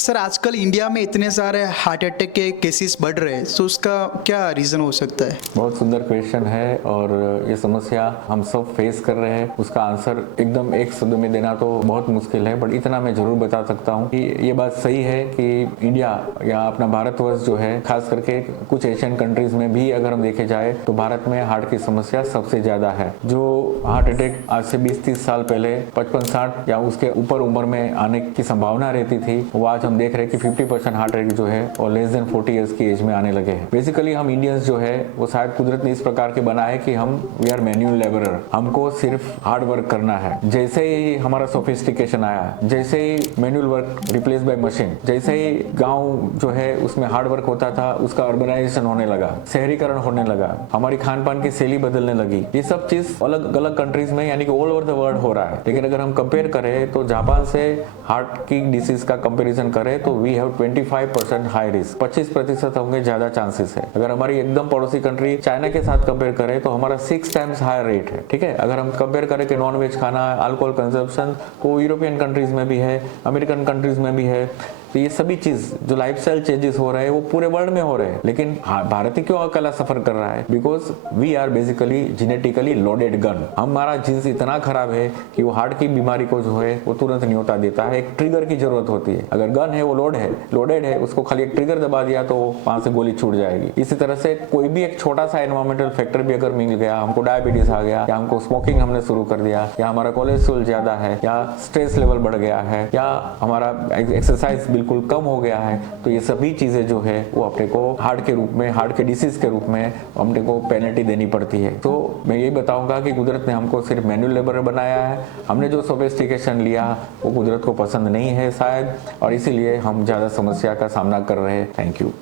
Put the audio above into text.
Sir आजकल India में इतने सारे हार्ट अटैक के केसेस बढ़ रहे हैं, तो उसका क्या रीज़न हो सकता है? बहुत सुंदर क्वेश्चन है और ये समस्या हम सब फेस कर रहे हैं। उसका आंसर एकदम एक शब्द में देना तो बहुत मुश्किल है, बट इतना मैं जरूर बता सकता हूँ कि ये बात सही है कि इंडिया या अपना भारतवर्ष जो है, खास करके कुछ एशियन कंट्रीज में भी अगर हम देखे जाए तो भारत में हार्ट की समस्या सबसे ज्यादा है। जो हार्ट अटैक आज से 20-30 साल पहले 55-60 या उसके ऊपर उम्र में आने की संभावना रहती थी, वो आज हम देख रहे हैं कि 50% हार्ट अटैक जो है और लेस देन 40 ईयर्स की एज में आने लगे हैं। बेसिकली हम इंडियंस जो है वो शायद कुदरत ने इस प्रकार के बना है कि हम वी आर मैन्युअल लेबरर, हमको सिर्फ हार्ड वर्क करना है। जैसे ही हमारा सोफिस्टिकेशन आया, जैसे ही manual work replace by machine, जैसे ही गांव जो है उसमें हार्ड वर्क होता था, उसका अर्बनाइजेशन होने लगा, शहरीकरण होने लगा, हमारी खान पान की शैली बदलने लगी। ये सब चीज अलग अलग कंट्रीज में यानी कि ऑल ओवर द वर्ल्ड हो रहा है। लेकिन अगर हम कंपेयर करें तो जापान से हार्ट की डिसीज का कंपैरिजन करें तो वी हैव 25% हाई रिस्क, 25% होंगे ज्यादा चांसेस है। अगर हमारी एकदम पड़ोसी कंट्री चाइना के साथ कंपेयर करें तो हमारा 6 टाइम्स हायर रेट है। ठीक है, अगर हम कंपेयर करें कि नॉन वेज खाना, अल्कोहल कंजप्शन, वो यूरोपियन कंट्रीज में भी है, अमेरिकन कंट्रीज में भी है। तो ये सभी चीज जो लाइफस्टाइल चेंजेस हो रहे हैं वो पूरे वर्ल्ड में हो रहे हैं। लेकिन भारत ही क्यों अकेला सफर कर रहा है? Because we are basically genetically loaded gun. हमारा जीन्स इतना खराब है कि वो हार्ट की बीमारी को जो है वो तुरंत न्योता देता है। एक ट्रिगर की जरूरत होती है। अगर गन है वो लोडेड है, उसको खाली एक ट्रिगर दबा दिया तो वहां से गोली छूट जाएगी। इसी तरह से कोई भी एक छोटा सा एनवायरमेंटल फैक्टर भी अगर मिल गया, हमको डायबिटीज आ गया, या हमको स्मोकिंग हमने शुरू कर दिया, या हमारा कोलेस्ट्रॉल ज्यादा है, या स्ट्रेस लेवल बढ़ गया है, या हमारा एक्सरसाइज बिल्कुल कम हो गया है, तो ये सभी चीजें जो है वो अपने को हार्ट के रूप में, हार्ट के डिसीज के रूप में अपने को पेनल्टी देनी पड़ती है। तो मैं यही बताऊंगा कि कुदरत ने हमको सिर्फ मैन्युअल लेबर बनाया है। हमने जो सोफिस्टिकेशन लिया वो कुदरत को पसंद नहीं है शायद, और इसीलिए हम ज्यादा समस्या का सामना कर रहे हैं। Thank you.